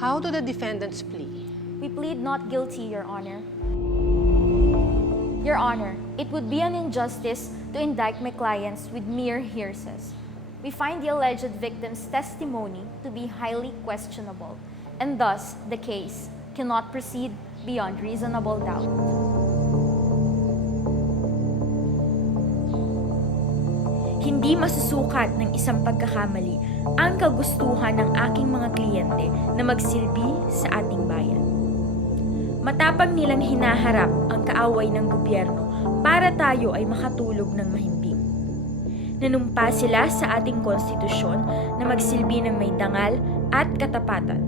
How do the defendants plea? We plead not guilty, Your Honor. Your Honor, it would be an injustice to indict my clients with mere hearsays. We find the alleged victim's testimony to be highly questionable, and thus the case cannot proceed beyond reasonable doubt. Hindi masusukat ng isang pagkakamali ang kagustuhan ng aking mga kliyente na magsilbi sa ating bayan. Matapang nilang hinaharap ang kaaway ng gobyerno para tayo ay makatulog ng mahimbing. Nanumpa sila sa ating konstitusyon na magsilbi ng may dangal at katapatan.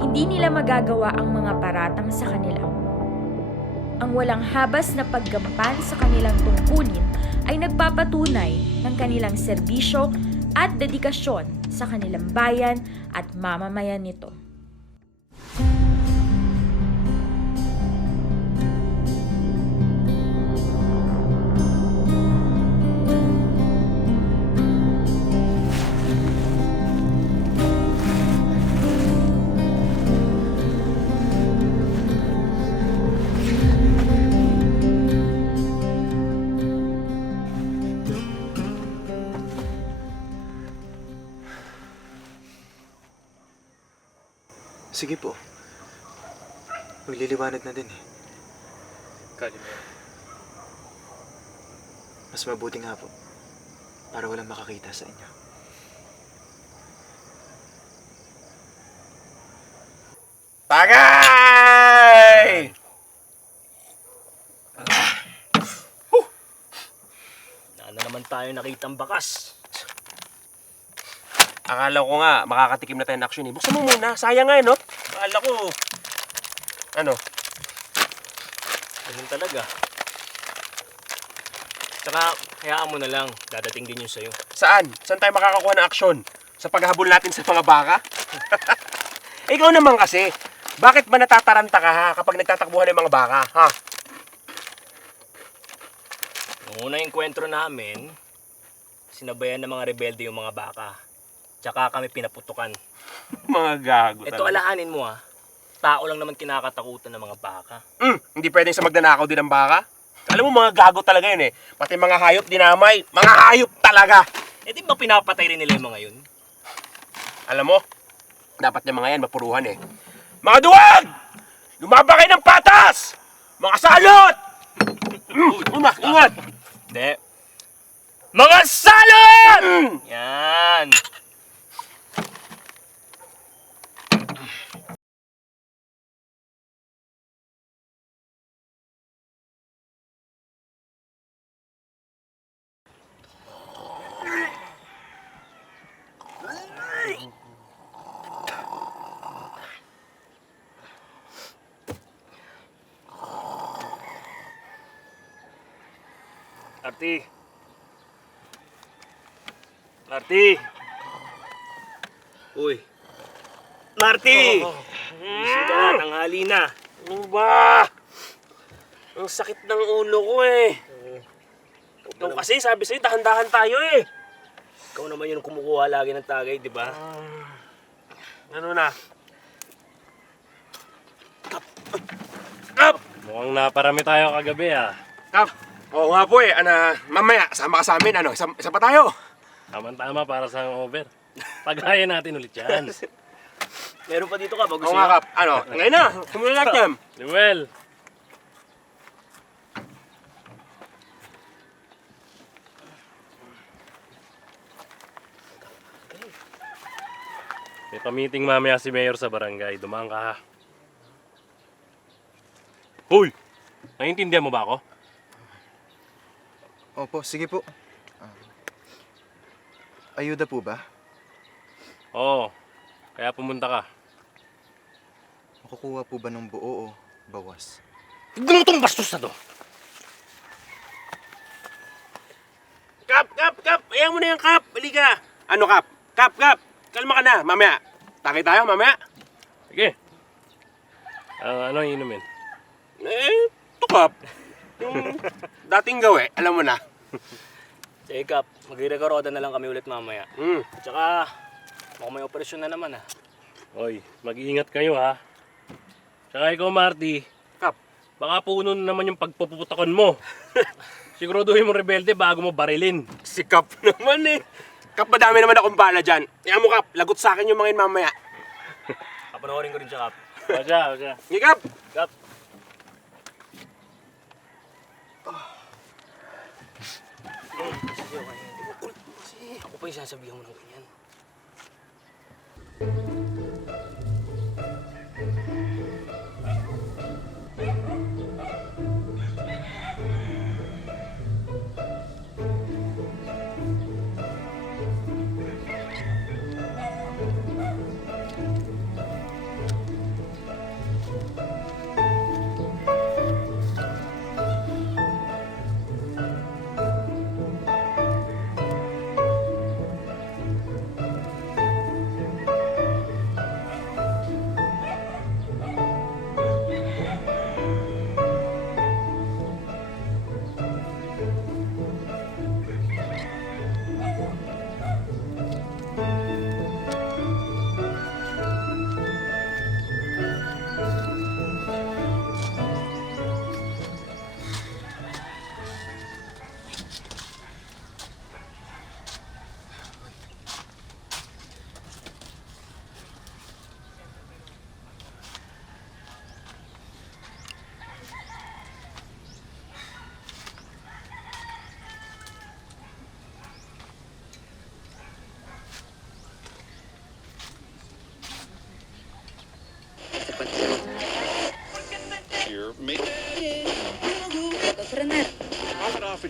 Hindi nila magagawa ang mga paratang sa kanila. Ang walang habas na paggampan sa kanilang tungkulin ay nagpapatunay ng kanilang serbisyo at dedikasyon sa kanilang bayan at mamamayan nito. Sige po. Magliliwanag na din eh. Kalimero. Mas mabuti nga po. Para walang makakita sa inyo. Tagay! Na naman tayo nakitang bakas. Akala ko nga, makakatikim na tayo ng action eh. Buksan mo muna, sayang nga eh, no? Akala ko, Ano? ganun talaga. Tsaka, hayaan mo na lang, dadating din yun sa'yo. Saan? Saan tayo makakakuha ng action? Sa paghahabol natin sa mga baka? Ikaw naman kasi, bakit ba natataranta ka ha kapag nagtatakbuhan ng mga baka, ha? Nung una enkwentro namin, sinabayan ng mga rebelde yung mga baka. Tsaka kami pinaputukan. Mga gago Ito alahanin mo ha, tao lang naman kinakatakutan ng mga baka. Hindi pwedeng sa magnanakaw din ng baka. Alam mo, mga gago talaga yun eh. Pati mga hayop dinamay. Mga hayop talaga! Eh di ba pinapatay rin nila yung mga yun? Alam mo, dapat yung mga yan mapuruhan eh. Mga duwag! Lumaba kayo ng patas! Mga salot! Ingat! Hindi. Mga salot! Yan! Marty! Marty! Uy! Marty! Gising ka na, tanghali na. Ano ba? Ang sakit ng ulo ko eh. Ikaw kasi sabi sa'yo, dahan-dahan tayo eh. Ikaw naman yung kumukuha lagi ng tagay, di ba? Ano na? Kap! Mukhang naparami tayo kagabi ah. Kap! Oo nga po eh. Mamaya, sama ka sa amin. Isa pa tayo. Tama-tama para sa hangover. Paghayan natin ulit yan. Meron pa dito ka, bago Oo nga, Kap. Ngayon na. Simulan natin. Joel! May pa-meeting mamaya si Mayor sa barangay. Dumaan ka ha. Hoy! Naiintindihan mo ba ako? Opo, sige po. Ayuda po ba? Oo. Kaya pumunta ka. Makukuha po ba ng buo o bawas? Tignan mo tong bastos na to! Kap! Ayaw mo na yan, Kap. Bali ka. Ano, Kap? Kap! Kalma ka na. Mamaya. Takay tayo, mamaya. Sige. Ano inumin? Ito, Kap. Yung dating gawe, alam mo na. Sige, Kap, magre-recorda na lang kami ulit mamaya. Tsaka, mukhang may operasyon na naman ah. Oy, mag-iingat kayo ha. Tsaka ikaw, Marty. Kap. Baka puno na naman yung pagpuputakon mo. Siguraduhin mo rebelde bago mo barilin. Si Kap naman eh. Kap, madami naman akong bala dyan. Kaya mo, Kap, lagot sa akin yung mga yun mamaya. Kapanoorin ko rin siya, Kap. O siya. Sige, Kap! Kap. Ako pa yung sasabihan mo ng ganyan.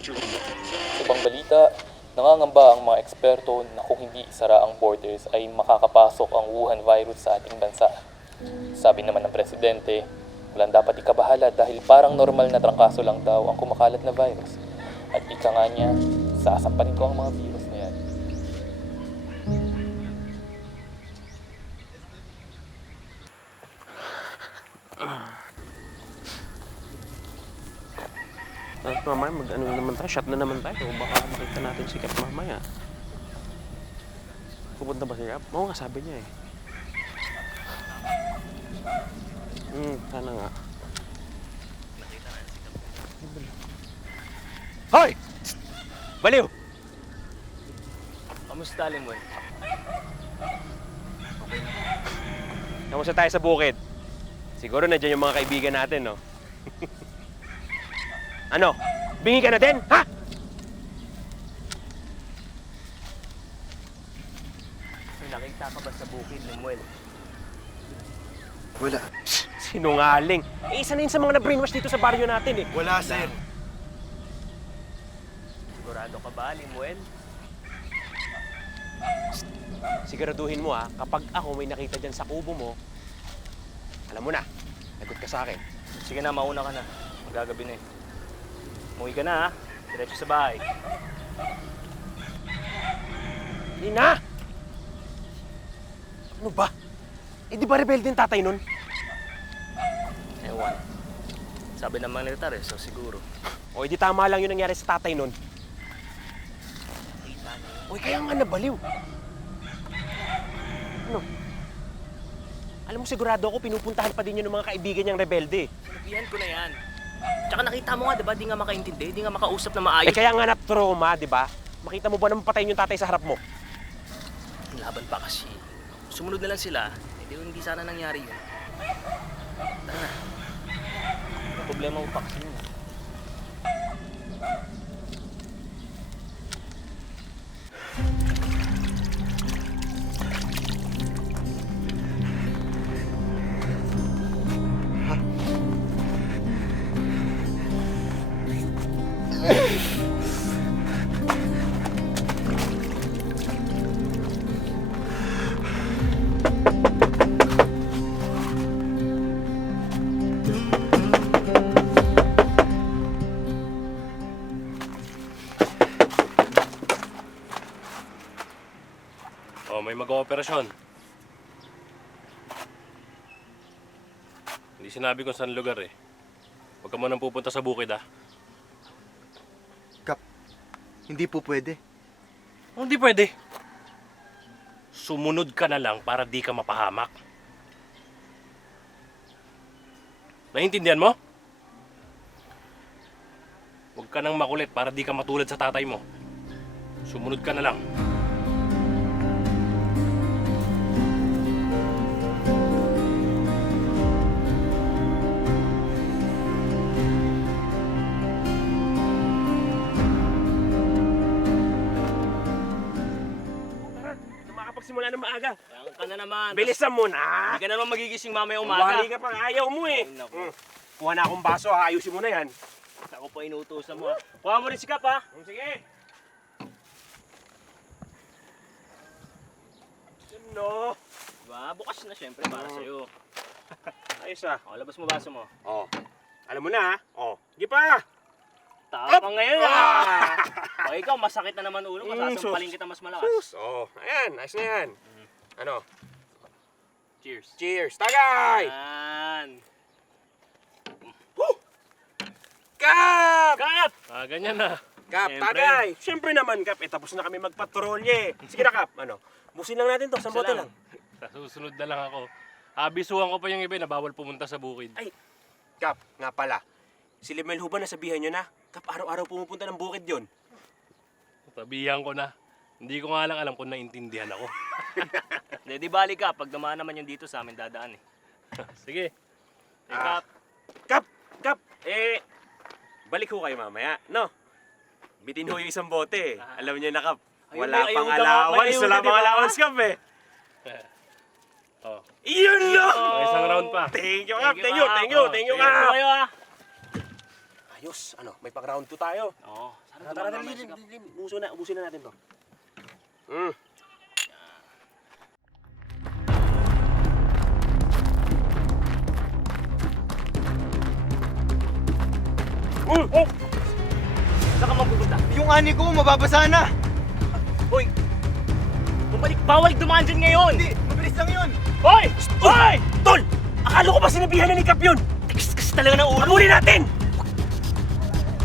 Sa ibang balita, nangangamba ang mga eksperto na kung hindi isara ang borders ay makakapasok ang Wuhan virus sa ating bansa. Sabi naman ng presidente, walang dapat ikabahala dahil parang normal na trangkaso lang daw ang kumakalat na virus. At ika nga niya, sasampanin ko ang mga virus na yan. At mamaya, mag-ano naman tayo, shot na naman tayo. O baka makita natin si Kap mamaya. Pupunta ba si Kap? Oo nga, sabi niya eh. Sana nga. Hoy! Baliw! Kamusta, Limon? Kamusta tayo sa bukid? Siguro nandiyan yung mga kaibigan natin, no? Ano? Bingi ka na din? Ha? May nakita ka ba sa bukid, Limuel? Wala. Sinungaling. Eh, isa na yun sa mga na-brainwash dito sa baryo natin eh. Wala, sir. Sigurado ka ba, Limuel? Siguraduhin mo ha, kapag ako may nakita dyan sa kubo mo, alam mo na, lagot ka sa akin. Sige na, mauna ka na. Magagabi na eh. Umuwi ka na, ha? Diretso sa bahay. Hindi na! Ano ba? Eh di ba rebelde yung tatay nun? Ewan. Sabi ng mga militar eh, so siguro. O di tama lang yung nangyari sa tatay nun. Uy, kaya nga nabaliw. Ano? Alam mo, sigurado ako, pinupuntahan pa din yun ng mga kaibigan niyang rebelde. Sinabihan ko na yan. Tsaka nakita mo nga, di ba? Di nga makaintindi, di nga makausap na Eh maayos. kaya nga na-trauma, di ba? Makita mo ba naman patayin yung tatay sa harap mo? Laban pa kasi. Sumunod na lang sila, hindi sana nangyari yun. Tara na. May problema mo pa kasi yun. O, may mag-ooperasyon. Hindi sinabi kung saan lugar eh. Huwag ka mo nang pupunta sa bukid ah. Kap, hindi po pwede. Oh, hindi pwede. Sumunod ka na lang para di ka mapahamak. Naiintindihan mo? Huwag ka nang makulit para di ka matulad sa tatay mo. Sumunod ka na lang. Makapagsimula ng maaga. Kaya ka na naman. Bilisan mo na. Hindi ka na naman magigising mamaya umaga. Wari ka pang ayaw mo eh. Ay, naku. Kuha na akong baso, ha? Ayusin mo na yan. Ako pa inuutosan mo. Kuha mo rin si Kap ha. Sige. Ano? Diba? Bukas na syempre para sa'yo. Ayos ah. O, labas mo baso mo. Oh. Alam mo na ha? Oh. Sige pa. Tapang ngayon ah! O ikaw, masakit na naman ulo ko. Sasampalin kita mas malakas. Sus. Oh. Ayan. Ayos na yan. Ano? Cheers. Cheers. Tagay! Yan. Kap! Kap! Ganyan na. Kap, Siyempre. tagay! Siyempre naman, Kap. Tapos na kami magpatrolye. Sige na, Kap. Ano? Busin lang natin to. Isang Isa bote lang. lang. Sa susunod na lang ako. Abisuhan ko pa yung iba na bawal pumunta sa bukid. Ay, Kap, nga pala. Si Limel Huba, nasabihan nyo na. Kap, araw-araw pumupunta ng bukid yon. Sabihan ko na. Hindi ko nga lang alam kung naintindihan ako. Hindi, di bali ka. Pag dumaan naman yung dito sa amin, dadaan eh. Sige. Kap, Kap! Kap! Balik ho kayo mamaya, no? Bitin ho yung isang bote. Alam niyo na, Kap. Ayun, Wala may pang ayuda nga, may allowance. ayuda, Wala pang diba? allowance, Kap eh. Oh. Iyon lang! Isang round pa. Thank you, Kap. Thank you, thank you, thank you, Thank you Kap. kayo ah. Ayos, ano, may pang round 2 tayo. Oo. Tara, tara, dali, dali. Ubusin na natin to. Saan ka mapupunta? Yung ani ko, mababasa na. Hoy! Bawal dumaan dyan ngayon! Hindi, mabilis lang yun. Hoy! Hoy! Tol! Akala ko ba sinabihan na ni Kap yun? Tigas talaga ng ulo! Habulin natin!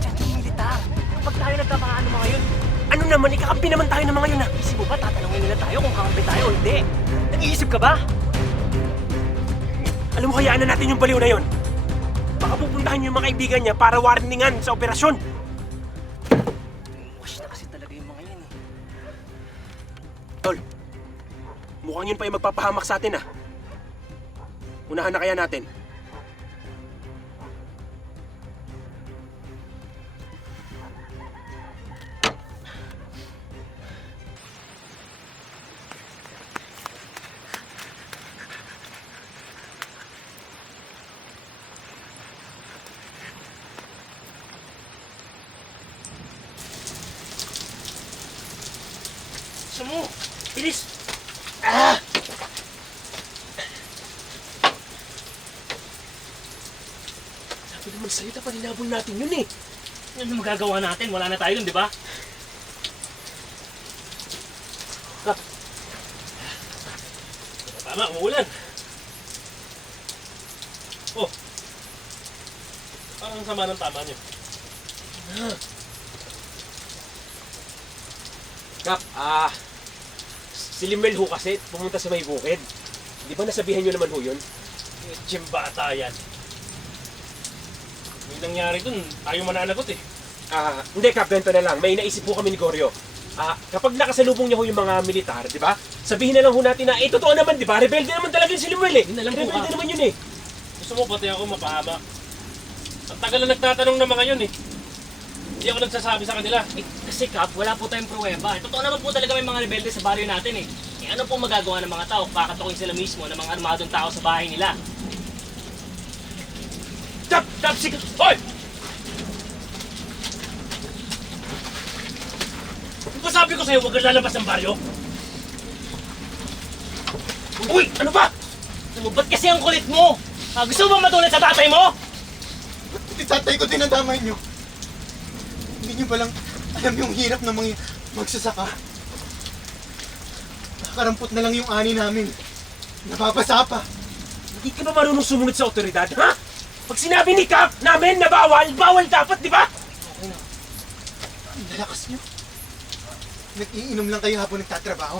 Diyan yung militar! Kapag tayo nagtapakaan ng mga yun, Ano naman, ikakampi naman tayo ng mga yun, ha? isip mo ba tatanungin nila tayo kung kakampi tayo o hindi? Nag-iisip ka ba? Alam mo, hayaan na natin yung baliw na yun. Baka pupuntahan niyo yung mga kaibigan niya para warningan sa operasyon. Wash na kasi talaga yung mga yan eh. Tol, mukhang yun pa yung magpapahamak sa atin, ha? Unahan na kaya natin. Gusto mo? Bilis! Sabi naman salita pa, ninabol natin yun, eh. Yan ang magagawa natin. Wala na tayo dun, di ba? Tama, umuulan. Oh. Parang sama ng tama niyo. Kap, si Limel ho kasi pumunta sa may bukid. Di ba nasabihan niyo naman ho yun? Bata yan. May nangyari dun, tayo mananagot eh. Hindi, Kap, ganito na lang. May naisip po kami ni Goryo. Kapag nakasalubong niya ho yung mga militar, di ba? Sabihin na lang ho natin na, totoo naman, di ba? Rebelde naman talaga yung si Limuel, eh. Yun na lang po, Rebelde ah. naman yun, eh. Gusto mo pati ako mapahaba. Ang tagal na nagtatanong ng mga yun eh. Hindi ako nagsasabi sa kanila. Kasi Kap, wala po tayong pruweba. Totoo naman po talaga may mga rebelde sa baryo natin eh. Ano po magagawa ng mga tao? Kakatukin sila mismo ng mga armadong tao sa bahay nila. Kap, sige! Hoy! Di ba sabi ko sa'yo, huwag kang lalabas ng baryo? Uy! Ano ba? Ano, ba't kasi ang kulit mo? Gusto mo bang matulad sa tatay mo? Tatay ko dinadamay nyo. Hindi nyo balang alam yung hirap ng mga magsasaka. Nakakarampot na lang yung ani namin. Nababasa pa. Hindi ka ba marunong sumunod sa otoridad, ha? Pag sinabi ni Kap namin na bawal, bawal dapat, di ba? Ang lalakas nyo. Nag-iinom lang kayo habang nagtatrabaho.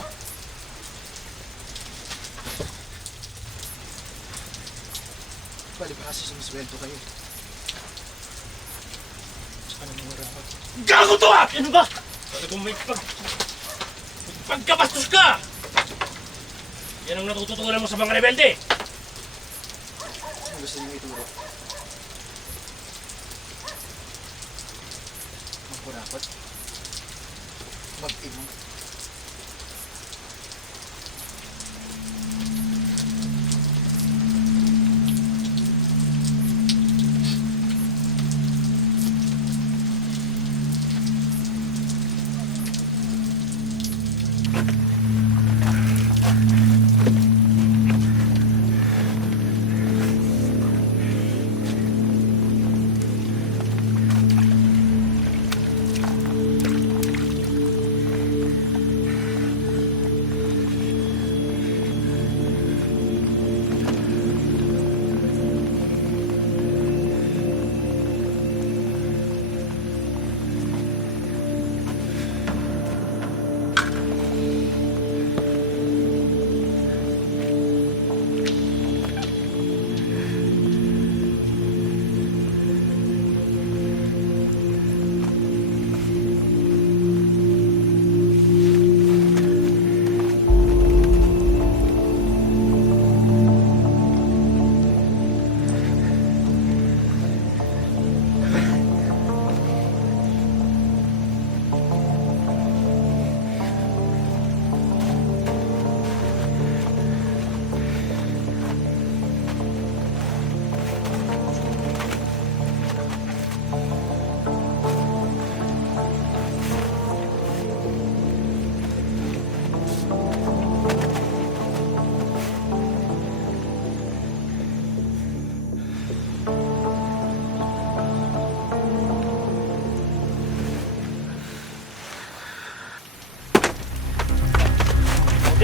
Palibhasa sumusweldo kayo. Tsaka nangungurakot. Gago to ah! Ano ba? Talagang may pagkabastos ka! Yan ang natututunan mo sa mga rebelde. Ano gusto niyo ituro? Magkurakot? Mag-imong?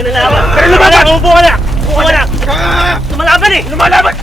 Lumalaban! Pero lumalaban! Umupo ka na! Umupo ka na! Lumalaban eh! Lumalaban!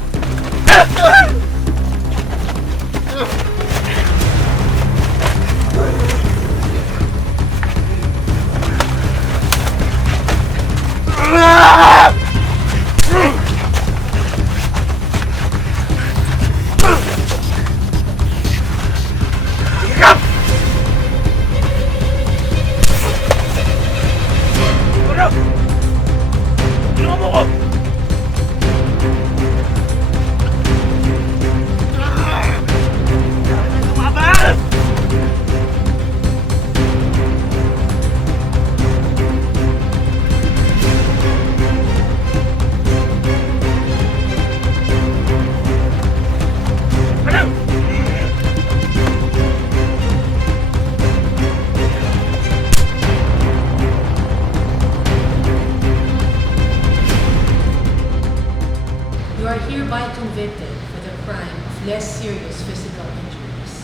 You are hereby convicted for the crime of less serious physical injuries.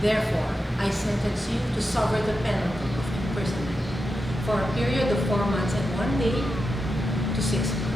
Therefore, I sentence you to suffer the penalty of imprisonment for a period of 4 months and 1 day to 6 months.